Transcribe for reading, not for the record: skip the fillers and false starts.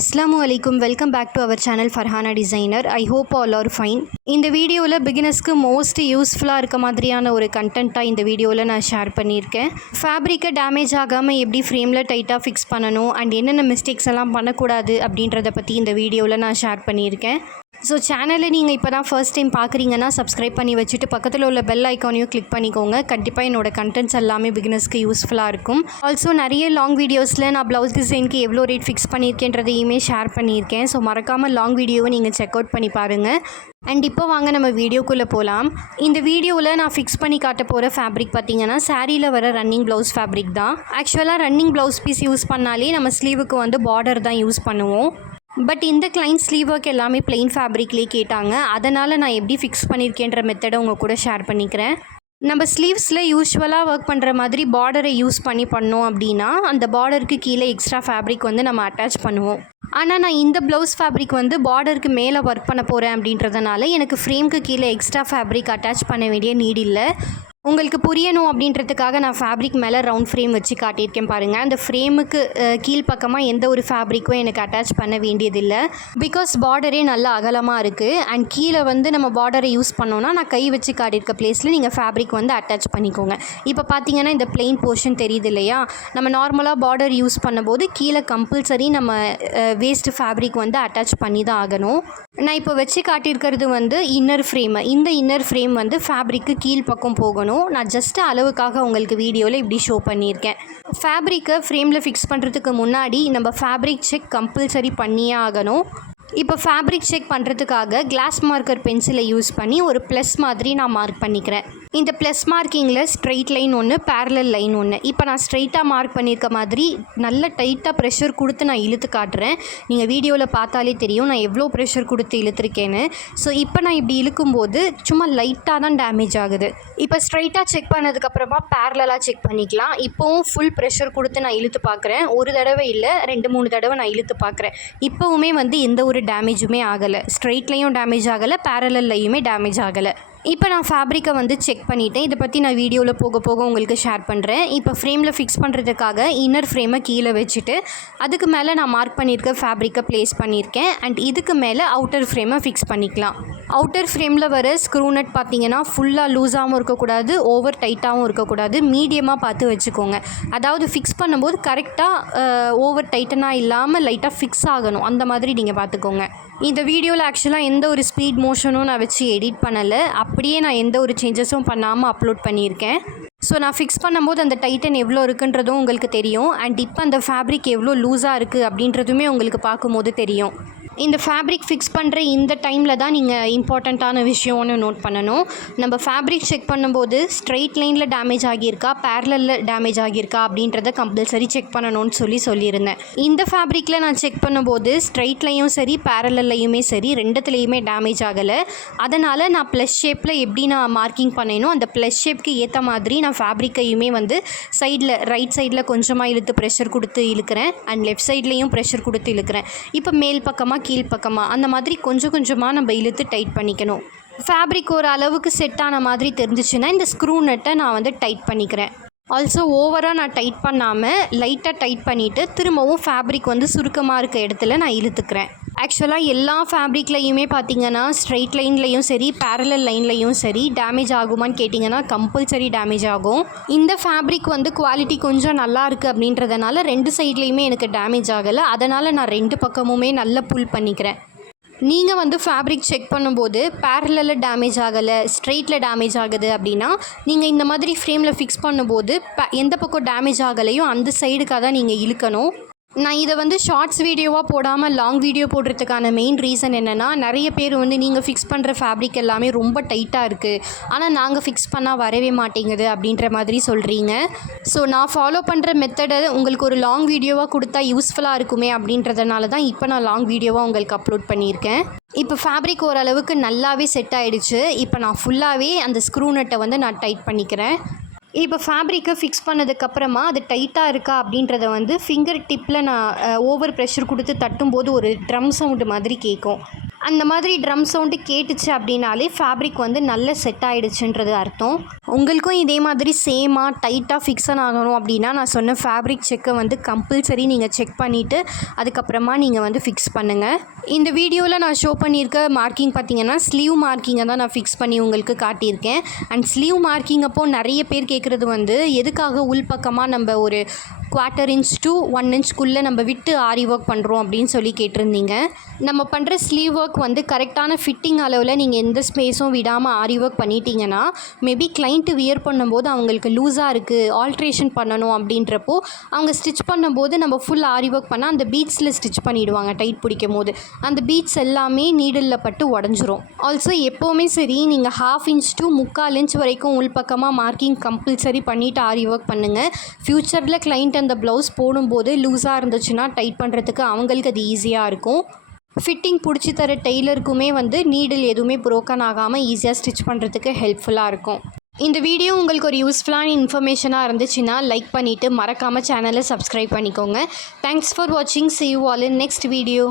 Assalamu alaikum. Welcome back to our channel Farhana Designer. I hope all are fine. இந்த வீடியோவில் பிகினர்ஸ்க்கு most யூஸ்ஃபுல்லாக இருக்க மாதிரியான ஒரு கண்டென்ட்டாக இந்த வீடியோவில் நான் ஷேர் பண்ணியிருக்கேன். ஃபேப்ரிக்கை டேமேஜ் ஆகாமல் எப்படி ஃப்ரேமில் டைட்டாக ஃபிக்ஸ் பண்ணணும் அண்ட் என்னென்ன மிஸ்டேக்ஸ் எல்லாம் பண்ணக்கூடாது அப்படின்றத பற்றி இந்த வீடியோவில் நான் ஷேர் பண்ணியிருக்கேன். ஸோ சேனலில் நீங்கள் இப்போ தான் ஃபர்ஸ்ட் டைம் பார்க்குறீங்கன்னா சப்ஸ்கிரைப் பண்ணி வச்சுட்டு பக்கத்தில் உள்ள பெல் ஐக்கானையும் கிளிக் பண்ணிக்கோங்க. கண்டிப்பாக என்னோடய கண்டென்ட்ஸ் எல்லாமே பிகினர்ஸ்க்கு யூஸ்ஃபுல்லாக இருக்கும். ஆல்சோ நிறைய லாங் வீடியோஸில் நான் ப்ளவுஸ் டிசைனுக்கு எவ்வளோ ரேட் ஃபிக்ஸ் பண்ணியிருக்கேன்றதையுமே ஷேர் பண்ணியிருக்கேன். ஸோ மறக்காமல் லாங் வீடியோவை நீங்கள் செக் அவுட் பண்ணி பாருங்கள். அண்ட் இப்போ வாங்க நம்ம வீடியோக்குள்ளே போகலாம். இந்த வீடியோவில் நான் ஃபிக்ஸ் பண்ணி காட்ட போகிற ஃபேப்ரிக் பார்த்திங்கன்னா சாரியில் வர ரன்னிங் ப்ளவுஸ் ஃபேப்ரிக் தான். ஆக்சுவலாக ரன்னிங் ப்ளவுஸ் பீஸ் யூஸ் பண்ணாலே நம்ம ஸ்லீவுக்கு வந்து பார்டர் தான் யூஸ் பண்ணுவோம். பட் இந்த கிளைண்ட் ஸ்லீவ் ஒர்க் எல்லாமே பிளெயின் ஃபேப்ரிக்லேயே கேட்டாங்க. அதனால் நான் எப்படி ஃபிக்ஸ் பண்ணியிருக்கேன்ற மெத்தடை உங்கள் கூட ஷேர் பண்ணிக்கிறேன். நம்ம ஸ்லீவ்ஸில் யூஸ்வலாக ஒர்க் பண்ணுற மாதிரி பார்டரை யூஸ் பண்ணோம் அப்படின்னா அந்த பார்டருக்கு கீழே எக்ஸ்ட்ரா ஃபேப்ரிக் வந்து நம்ம அட்டாச் பண்ணுவோம். ஆனால் நான் இந்த ப்ளவுஸ் ஃபேப்ரிக் வந்து பார்டருக்கு மேலே ஒர்க் பண்ண போகிறேன் அப்படின்றதுனால எனக்கு ஃப்ரேம்க்கு கீழே எக்ஸ்ட்ரா ஃபேப்ரிக் அட்டாச் பண்ண வேண்டிய நீட் இல்லை. உங்களுக்கு புரியணும் அப்படின்றதுக்காக நான் ஃபேப்ரிக் மேலே ரவுண்ட் ஃப்ரேம் வச்சு காட்டியிருக்கேன் பாருங்கள். அந்த ஃப்ரேமுக்கு கீழ்ப்பக்கமாக எந்த ஒரு ஃபேப்ரிக்கும் எனக்கு அட்டாச் பண்ண வேண்டியதில்லை. பிகாஸ் பார்டரே நல்லா அகலமாக இருக்குது. அண்ட் கீழே வந்து நம்ம பார்டரை யூஸ் பண்ணோன்னா நான் கை வச்சு காட்டியிருக்க பிளேஸில் நீங்கள் ஃபேப்ரிக் வந்து அட்டாச் பண்ணிக்கோங்க. இப்போ பார்த்தீங்கன்னா இந்த பிளெயின் போர்ஷன் தெரியுது இல்லையா? நம்ம நார்மலாக பார்டர் யூஸ் பண்ணும்போது கீழே கம்பல்சரி நம்ம வேஸ்ட் ஃபேப்ரிக் வந்து அட்டாச் பண்ணி தான் ஆகணும். நான் இப்போ வச்சு காட்டியிருக்கிறது வந்து இன்னர் ஃப்ரேமு. இந்த இன்னர் ஃப்ரேம் வந்து ஃபேப்ரிக்கு கீழ்ப்பக்கம் போகணும். நான் ஜஸ்ட் அளவுக்காக உங்களுக்கு வீடியோவில் இப்படி ஷோ பண்ணியிருக்கேன். ஃபேப்ரிக்கை ஃப்ரேமில் ஃபிக்ஸ் பண்ணுறதுக்கு முன்னாடி நம்ம ஃபேப்ரிக் செக் கம்பல்சரி பண்ணியே ஆகணும். இப்போ ஃபேப்ரிக் செக் பண்ணுறதுக்காக கிளாஸ் மார்க்கர் பென்சிலை யூஸ் பண்ணி ஒரு ப்ளஸ் மாதிரி நான் மார்க் பண்ணிக்கிறேன். இந்த ப்ளஸ் மார்க்கிங்கில் ஸ்ட்ரெயிட் லைன் ஒன்று, பேரலல் லைன் ஒன்று. இப்போ நான் ஸ்ட்ரெயிட்டாக மார்க் பண்ணியிருக்க மாதிரி நல்ல டைட்டாக ப்ரெஷர் கொடுத்து நான் இழுத்து காட்டுறேன். நீங்கள் வீடியோவில் பார்த்தாலே தெரியும் நான் எவ்வளோ ப்ரெஷர் கொடுத்து இழுத்துருக்கேன்னு. ஸோ இப்போ நான் இப்படி இழுக்கும்போது சும்மா லைட்டாக தான் டேமேஜ் ஆகுது. இப்போ ஸ்ட்ரெயிட்டாக செக் பண்ணதுக்கப்புறமா பேரலாக செக் பண்ணிக்கலாம். இப்போவும் ஃபுல் ப்ரெஷர் கொடுத்து நான் இழுத்து பார்க்குறேன். ஒரு தடவை இல்லை, 2-3 தடவை நான் இழுத்து பார்க்குறேன். இப்போவுமே வந்து எந்த ஒரு டேமேஜுமே ஆகலை. ஸ்ட்ரெயிட்லேயும் டேமேஜ் ஆகலை, பேரலல்லையுமே டேமேஜ் ஆகலை. இப்போ நான் ஃபேப்ரிக்கை வந்து செக் பண்ணிவிட்டேன். இதை பற்றி நான் வீடியோவில் போக போக உங்களுக்கு ஷேர் பண்ணுறேன். இப்போ ஃப்ரேமில் ஃபிக்ஸ் பண்ணுறதுக்காக இன்னர் ஃப்ரேமை கீழே வச்சுட்டு அதுக்கு மேலே நான் மார்க் பண்ணியிருக்க ஃபேப்ரிக்கை ப்ளேஸ் பண்ணியிருக்கேன். அண்ட் இதுக்கு மேலே அவுட்டர் ஃப்ரேமை ஃபிக்ஸ் பண்ணிக்கலாம். அவுட்டர் ஃப்ரேமில் வர ஸ்க்ரூ நட் பார்த்திங்கன்னா ஃபுல்லாக லூஸாகவும் இருக்கக்கூடாது, ஓவர் டைட்டாகவும் இருக்கக்கூடாது, மீடியமாக பார்த்து வச்சுக்கோங்க. அதாவது ஃபிக்ஸ் பண்ணும்போது கரெக்டாக ஓவர் டைட்டனாக இல்லாமல் லைட்டாக ஃபிக்ஸ் ஆகணும். அந்த மாதிரி நீங்கள் பார்த்துக்கோங்க. இந்த வீடியோவில் ஆக்சுவலாக எந்த ஒரு ஸ்பீட் மோஷனும் நான் வச்சு எடிட் பண்ணலை. அப்படியே நான் எந்த ஒரு சேஞ்சஸும் பண்ணாமல் அப்லோட் பண்ணியிருக்கேன். ஸோ நான் ஃபிக்ஸ் பண்ணும்போது அந்த டைட்டன் எவ்வளோ இருக்குன்றதும் உங்களுக்கு தெரியும். அண்ட் இப்போ அந்த ஃபேப்ரிக் எவ்வளோ லூஸாக இருக்குது அப்படின்றதுமே உங்களுக்கு பார்க்கும்போது தெரியும். இந்த ஃபேப்ரிக் ஃபிக்ஸ் பண்ணுற இந்த டைமில் தான் நீங்கள் இம்பார்ட்டண்ட்டான விஷயம்னு நோட் பண்ணணும். நம்ம ஃபேப்ரிக் செக் பண்ணும்போது ஸ்ட்ரெயிட் லைனில் டேமேஜ் ஆகியிருக்கா, பேரலில் டேமேஜ் ஆகியிருக்கா அப்படின்றத கம்பல்சரி செக் பண்ணணும்னு சொல்லியிருந்தேன். இந்த ஃபேப்ரிக்கில் நான் செக் பண்ணும்போது ஸ்ட்ரெயிட்லையும் சரி பேரலல்லையுமே சரி ரெண்டுத்துலேயுமே டேமேஜ் ஆகலை. அதனால் நான் ப்ளஸ் ஷேப்பில் எப்படி நான் மார்க்கிங் பண்ணேனோ அந்த ப்ளஸ் ஷேப்க்கு ஏற்ற மாதிரி நான் ஃபேப்ரிக்கையுமே வந்து சைடில் ரைட் சைடில் கொஞ்சமாக இழுத்து ப்ரெஷர் கொடுத்து இழுக்கிறேன். அண்ட் லெஃப்ட் சைட்லேயும் ப்ரெஷர் கொடுத்து இழுக்கிறேன். இப்போ மேல் பக்கமாக கீழ்ப்பக்கமாக அந்த மாதிரி கொஞ்சம் கொஞ்சமாக நம்ம இழுத்து டைட் பண்ணிக்கணும். ஃபேப்ரிக் ஒரு அளவுக்கு செட் ஆன மாதிரி தெரிஞ்சிச்சுன்னா இந்த ஸ்க்ரூ நட்டை நான் வந்து டைட் பண்ணிக்கிறேன். ஆல்சோ ஓவராக நான் டைட் பண்ணாமல் லைட்டாக டைட் பண்ணிவிட்டு திரும்பவும் ஃபேப்ரிக் வந்து சுருக்கமாக இருக்க இடத்துல நான் இழுத்துக்கிறேன். ஆக்சுவலாக எல்லா ஃபேப்ரிக்லையுமே பார்த்திங்கன்னா ஸ்ட்ரெயிட் லைன்லையும் சரி பேரலல் லைன்லையும் சரி டேமேஜ் ஆகுமான்னு கேட்டிங்கன்னா கம்பல்சரி டேமேஜ் ஆகும். இந்த ஃபேப்ரிக் வந்து குவாலிட்டி கொஞ்சம் நல்லா இருக்குது அப்படின்றதுனால 2 சைட்லேயுமே எனக்கு டேமேஜ் ஆகலை. அதனால் நான் 2 பக்கமுமே நல்லா புல் பண்ணிக்கிறேன். நீங்கள் வந்து ஃபேப்ரிக் செக் பண்ணும்போது பேரலில் டேமேஜ் ஆகலை, ஸ்ட்ரெயிட்டில் டேமேஜ் ஆகுது அப்படின்னா நீங்கள் இந்த மாதிரி ஃப்ரேமில் ஃபிக்ஸ் பண்ணும்போது எந்த பக்கம் டேமேஜ் ஆகலையோ அந்த சைடுக்காக தான் நீங்கள் இழுக்கணும். நான் இதை வந்து ஷார்ட்ஸ் வீடியோவாக போடாமல் லாங் வீடியோ போடுறதுக்கான மெயின் ரீசன் என்னென்னா நிறைய பேர் வந்து நீங்கள் ஃபிக்ஸ் பண்ணுற ஃபேப்ரிக் எல்லாமே ரொம்ப டைட்டாக இருக்குது, ஆனால் நாங்கள் ஃபிக்ஸ் பண்ணால் வரவே மாட்டேங்குது அப்படின்ற மாதிரி சொல்கிறீங்க. ஸோ நான் ஃபாலோ பண்ணுற மெத்தடை உங்களுக்கு ஒரு லாங் வீடியோவாக கொடுத்தா யூஸ்ஃபுல்லாக இருக்குமே அப்படின்றதுனால தான் இப்போ நான் லாங் வீடியோவாக உங்களுக்கு அப்லோட் பண்ணியிருக்கேன். இப்போ ஃபேப்ரிக் ஓரளவுக்கு நல்லாவே செட் ஆகிடுச்சு. இப்போ நான் ஃபுல்லாகவே அந்த ஸ்க்ரூ நட்டை வந்து நான் டைட் பண்ணிக்கிறேன். இப்போ ஃபேப்ரிக்கை ஃபிக்ஸ் பண்ணதுக்கப்புறமா அது டைட்டாக இருக்கா அப்படின்றத வந்து ஃபிங்கர் டிப்பில் நான் ஓவர் ப்ரெஷர் கொடுத்து தட்டும்போது ஒரு ட்ரம் சவுண்டு மாதிரி கேட்கும். அந்த மாதிரி ட்ரம் சவுண்டு கேட்டுச்சு அப்படின்னாலே ஃபேப்ரிக் வந்து நல்ல செட் ஆகிடுச்சுன்றது அர்த்தம். உங்களுக்கும் இதே மாதிரி சேமாக டைட்டாக ஃபிக்ஸன் ஆகணும் அப்படின்னா நான் சொன்ன ஃபேப்ரிக் செக்கை வந்து கம்பல்சரி நீங்கள் செக் பண்ணிவிட்டு அதுக்கப்புறமா நீங்கள் வந்து ஃபிக்ஸ் பண்ணுங்கள். இந்த வீடியோவில் நான் ஷோ பண்ணியிருக்க மார்க்கிங் பார்த்திங்கன்னா ஸ்லீவ் மார்க்கிங்கை தான் நான் ஃபிக்ஸ் பண்ணி உங்களுக்கு காட்டியிருக்கேன். அண்ட் ஸ்லீவ் மார்க்கிங் அப்போது நிறைய பேர் கேட்குறது வந்து எதுக்காக உள்பக்கமாக நம்ம ஒரு 1/4 இன்ச் to 1 இன்ச்க்குள்ளே நம்ம விட்டு ஆரி ஒர்க் பண்ணுறோம் அப்படின்னு சொல்லி கேட்டிருந்தீங்க. நம்ம பண்ணுற ஸ்லீவ் ஒர்க் வந்து கரெக்டான ஃபிட்டிங் அளவில் நீங்கள் எந்த ஸ்பேஸும் விடாமல் ஆரி ஒர்க் பண்ணிட்டீங்கன்னா மேபி கிளைண்ட்டு வியர் பண்ணும்போது அவங்களுக்கு லூஸாக இருக்குது ஆல்ட்ரேஷன் பண்ணணும் அப்படின்றப்போ அவங்க ஸ்டிச் பண்ணும்போது நம்ம ஃபுல் ஆரி ஒர்க் பண்ணால் அந்த பீட்ஸில் ஸ்டிச் பண்ணிவிடுவாங்க. டைட் பிடிக்கும் போது அந்த பீட்ஸ் எல்லாமே நீடிலில் பட்டு உடஞ்சிரும். ஆல்சோ எப்போவுமே சரி நீங்கள் 1/2 இன்ச் to 3/4 இன்ச் வரைக்கும் உள்பக்கமாக மார்க்கிங் கம்பல்சரி பண்ணிவிட்டு ஆரி ஒர்க் பண்ணுங்கள். ஃப்யூச்சரில் கிளைண்ட் அந்த ப்ளவுஸ் போடும்போது லூஸாக இருந்துச்சுன்னா டைட் பண்ணுறதுக்கு அவங்களுக்கு அது ஈஸியாக இருக்கும். ஃபிட்டிங் பிடிச்சி தர டெய்லருக்குமே வந்து நீடில் எதுவுமே ப்ரோக்கன் ஆகாமல் ஈஸியாக ஸ்டிச் பண்ணுறதுக்கு ஹெல்ப்ஃபுல்லாக இருக்கும். இந்த வீடியோ உங்களுக்கு ஒரு யூஸ்ஃபுல்லான இன்ஃபர்மேஷனாக இருந்துச்சுன்னா லைக் பண்ணிவிட்டு மறக்காமல் சேனலை சப்ஸ்கிரைப் பண்ணிக்கோங்க. தேங்க்ஸ் ஃபார் வாட்சிங். See you all in next video.